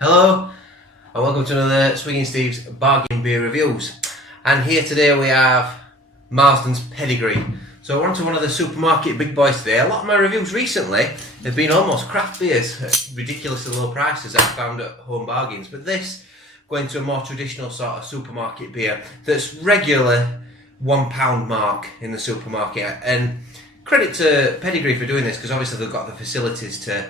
Hello and welcome to another Swiggin Steve's Bargain Beer Reviews. And here today we have Marston's Pedigree. So we're on to one of the supermarket big boys today. A lot of my reviews recently have been almost craft beers at ridiculously low prices I've found at home bargains. But this, going to a more traditional sort of supermarket beer that's regularly £1 mark in the supermarket. And credit to Pedigree for doing this, because obviously they've got the facilities to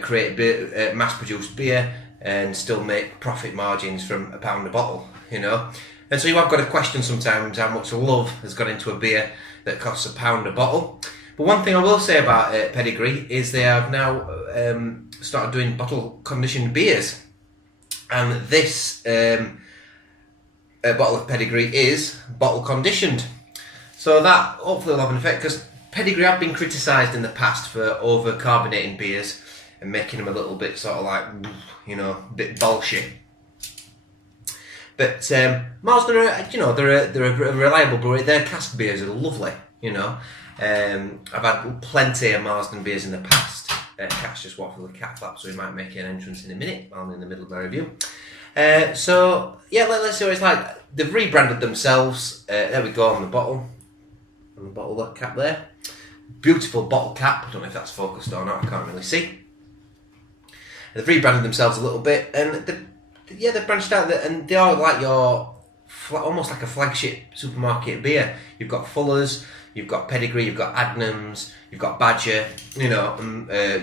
create beer, mass-produced beer and still make profit margins from £1 a bottle, you know. And so you have got to question sometimes how much love has gone into a beer that costs £1 a bottle. But one thing I will say about Pedigree is they have now started doing bottle-conditioned beers. And this bottle of Pedigree is bottle-conditioned. So that hopefully will have an effect, because Pedigree have been criticised in the past for over-carbonating beers and making them a little bit sort of like, you know, a bit bullshit. But Marston are, you know, they're a reliable brewery. Their cask beers are lovely, you know. I've had plenty of Marston beers in the past. Cat's just walked through the cat flap, so he might make an entrance in a minute while I'm in the middle of my review. So yeah, let's see what it's like. They've rebranded themselves. There we go on the bottle. On the bottle cap there. Beautiful bottle cap. I don't know if that's focused or not. I can't really see. They've rebranded themselves a little bit, and they've branched out, and they are like your almost like a flagship supermarket beer. You've got Fuller's, you've got Pedigree, you've got Adnams, you've got Badger, you know,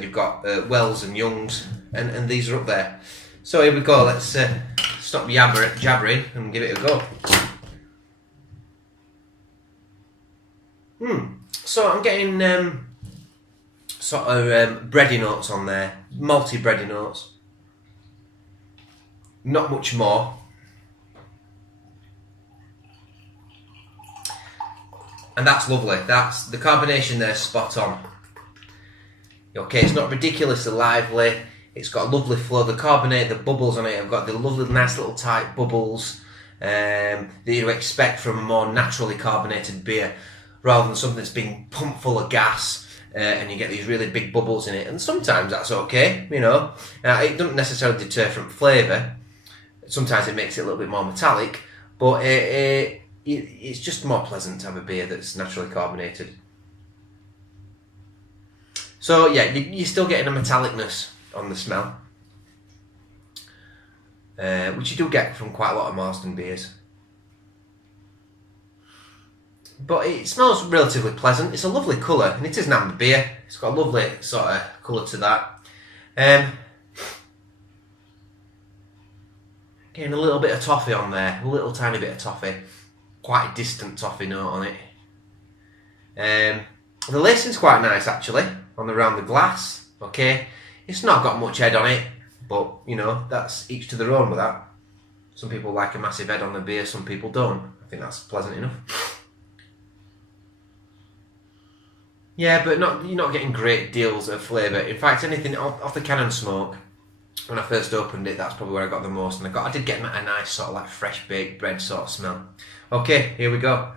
you've got Wells and Youngs, and these are up there. So here we go. Let's stop jabbering and give it a go. So I'm getting sort of bready notes on there, malty bready notes. Not much more. And that's lovely. That's the carbonation there, spot on. Okay, it's not ridiculously lively. It's got a lovely flow. The carbonate, the bubbles on it have got the lovely, nice little tight bubbles that you expect from a more naturally carbonated beer, rather than something that's been pumped full of gas. And you get these really big bubbles in it, and sometimes that's okay, you know. It doesn't necessarily deter from flavour. Sometimes it makes it a little bit more metallic, but it's just more pleasant to have a beer that's naturally carbonated. So yeah, you're still getting a metallicness on the smell, which you do get from quite a lot of Marston beers. But it smells relatively pleasant. It's a lovely colour, and it is an amber beer. It's got a lovely sort of colour to that. Getting a little bit of toffee on there, a little tiny bit of toffee. Quite a distant toffee note on it. The lacing's quite nice actually, around the glass. Okay, it's not got much head on it, but you know, that's each to their own with that. Some people like a massive head on the beer, some people don't. I think that's pleasant enough. Yeah, but you're not getting great deals of flavour. In fact, anything off the can and smoke, when I first opened it, that's probably where I got the most. And I did get a nice sort of like fresh baked bread sort of smell. Okay, here we go.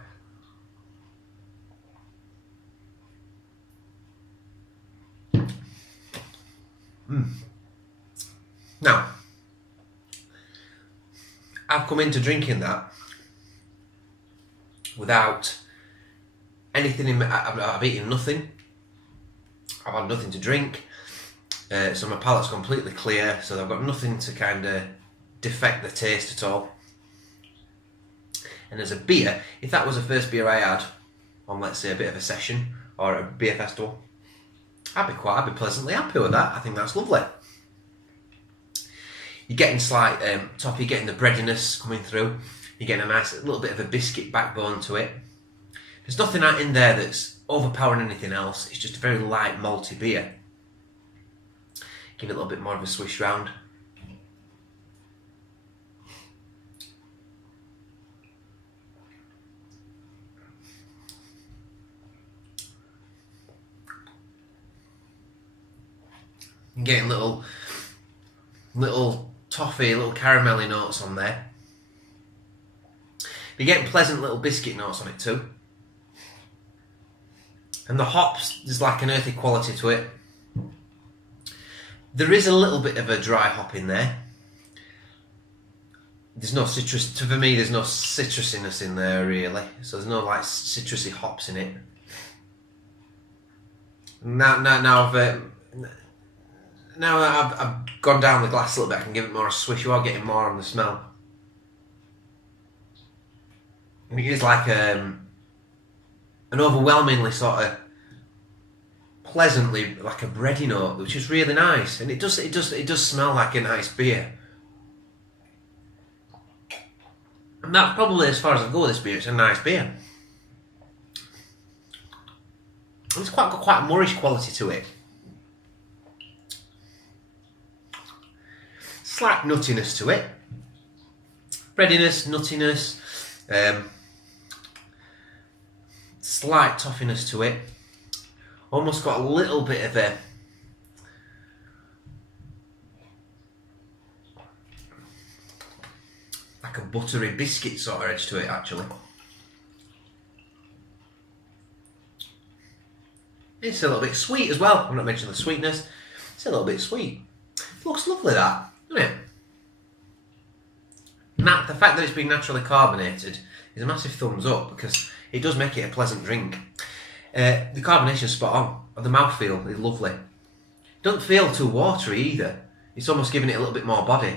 Now, I've come into drinking that without anything in me. I've eaten nothing. I've had nothing to drink. So my palate's completely clear. So I've got nothing to kind of defect the taste at all. And as a beer, if that was the first beer I had on, let's say, a bit of a session or a beer festival, I'd be pleasantly happy with that. I think that's lovely. You're getting slight toffee, you're getting the breadiness coming through. You're getting a nice little bit of a biscuit backbone to it. There's nothing out in there that's overpowering anything else. It's just a very light malty beer. Give it a little bit more of a swish round. You're getting little toffee, little caramelly notes on there. You're getting pleasant little biscuit notes on it too. And the hops, there's like an earthy quality to it. There is a little bit of a dry hop in there. There's no citrus, for me there's no citrusiness in there really, so there's no like citrusy hops in it. Now I've gone down the glass a little bit, I can give it more a swish. You are getting more on the smell. It is like an overwhelmingly sort of pleasantly like a bready note, which is really nice, and it does smell like a nice beer. And that's probably as far as I go with this beer. It's a nice beer. It's got quite a Moorish quality to it. Slight nuttiness to it. Breadiness, nuttiness, slight toffiness to it. Almost got a little bit of a like a buttery biscuit sort of edge to it actually. It's a little bit sweet as well. I'm not mentioning the sweetness. It's a little bit sweet. It looks lovely, that, doesn't it? Now, the fact that it's been naturally carbonated is a massive thumbs up because it does make it a pleasant drink. The carbonation's spot on. The mouthfeel is lovely. It doesn't feel too watery either. It's almost giving it a little bit more body.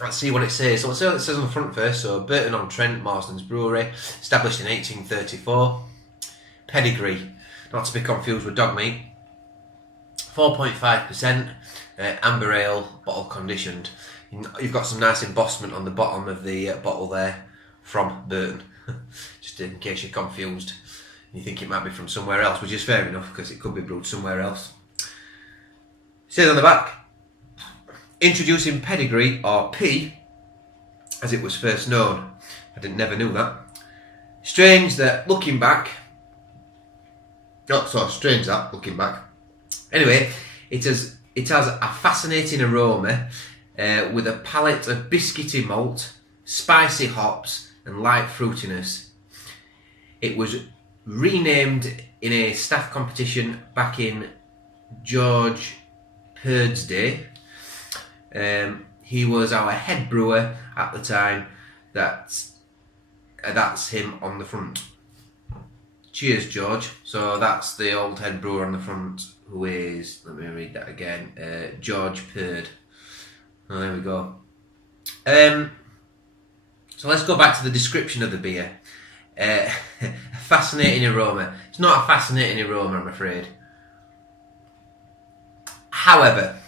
Let's see what it says. So let's see what it says on the front first. So, Burton-on-Trent, Marston's Brewery, established in 1834. Pedigree, not to be confused with dog meat. 4.5%, amber ale, bottle conditioned. You've got some nice embossment on the bottom of the bottle there from Burton, just in case you're confused. You think it might be from somewhere else, which is fair enough because it could be brewed somewhere else. It says on the back, introducing Pedigree, or P, as it was first known. Never knew that. Strange that looking back. Anyway, it has a fascinating aroma with a palette of biscuity malt, spicy hops, and light fruitiness. It was renamed in a staff competition back in George Purd's day. He was our head brewer at the time. That's him on the front. Cheers, George. So that's the old head brewer on the front, who is, let me read that again, George Purd. Oh, there we go. So let's go back to the description of the beer. A fascinating aroma. It's not a fascinating aroma, I'm afraid. However,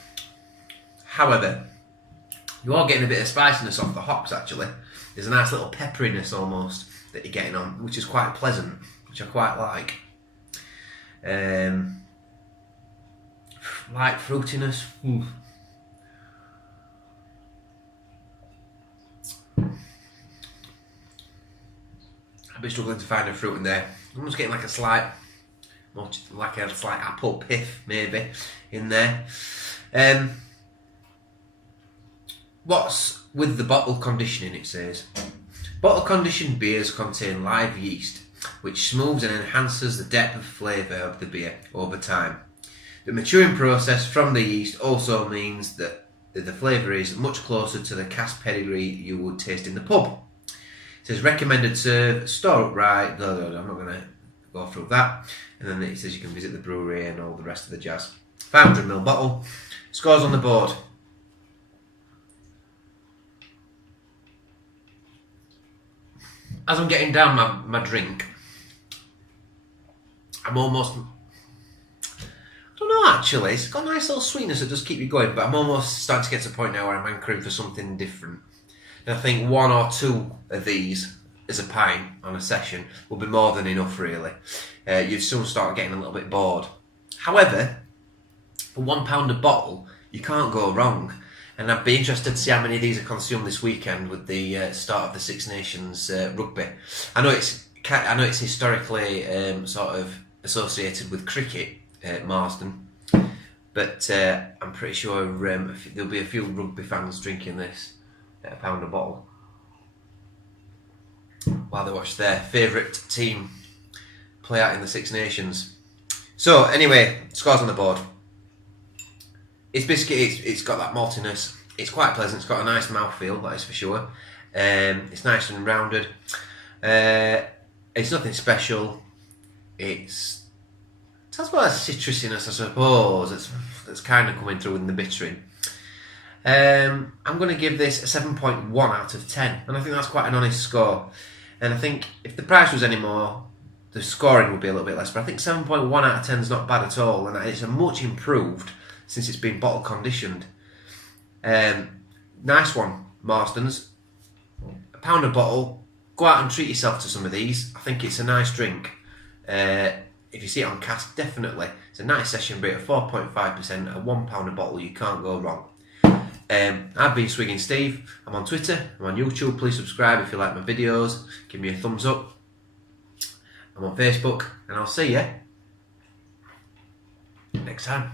you are getting a bit of spiciness off the hops actually. There's a nice little pepperiness almost that you're getting on, which is quite pleasant, which I quite like. Light fruitiness. Ooh. I've been struggling to find a fruit in there. I'm just getting like a slight apple pith maybe in there. What's with the bottle conditioning, it says. Bottle conditioned beers contain live yeast, which smooths and enhances the depth of flavour of the beer over time. The maturing process from the yeast also means that the flavour is much closer to the cask pedigree you would taste in the pub. It says recommended serve, store upright, blah, blah, blah. I'm not going to go through that. And then it says you can visit the brewery and all the rest of the jazz. 500ml bottle. Scores on the board. As I'm getting down my drink, I'm almost, I don't know actually, it's got a nice little sweetness that does keep you going, but I'm almost starting to get to a point now where I'm hankering for something different. And I think one or two of these as a pint on a session will be more than enough really. You'd soon start getting a little bit bored. However, for £1 a bottle, you can't go wrong. And I'd be interested to see how many of these are consumed this weekend with the start of the Six Nations rugby. I know it's historically sort of associated with cricket at Marston, but I'm pretty sure there'll be a few rugby fans drinking this at £1 a bottle while they watch their favourite team play out in the Six Nations. So anyway, scores on the board. It's biscuity, it's got that maltiness. It's quite pleasant, it's got a nice mouthfeel, that is for sure. It's nice and rounded. It's nothing special. It has got a citrusiness, I suppose, that's kind of coming through in the bittering. I'm going to give this a 7.1 out of 10, and I think that's quite an honest score. And I think if the price was any more, the scoring would be a little bit less, but I think 7.1 out of 10 is not bad at all, and it's a much improved since it's been bottle conditioned. Nice one, Marston's. £1 a bottle. Go out and treat yourself to some of these. I think it's a nice drink. If you see it on cask, definitely. It's a nice session beer at 4.5%, at £1 a bottle, you can't go wrong. I've been Swiggin Steve. I'm on Twitter, I'm on YouTube. Please subscribe if you like my videos. Give me a thumbs up. I'm on Facebook, and I'll see you next time.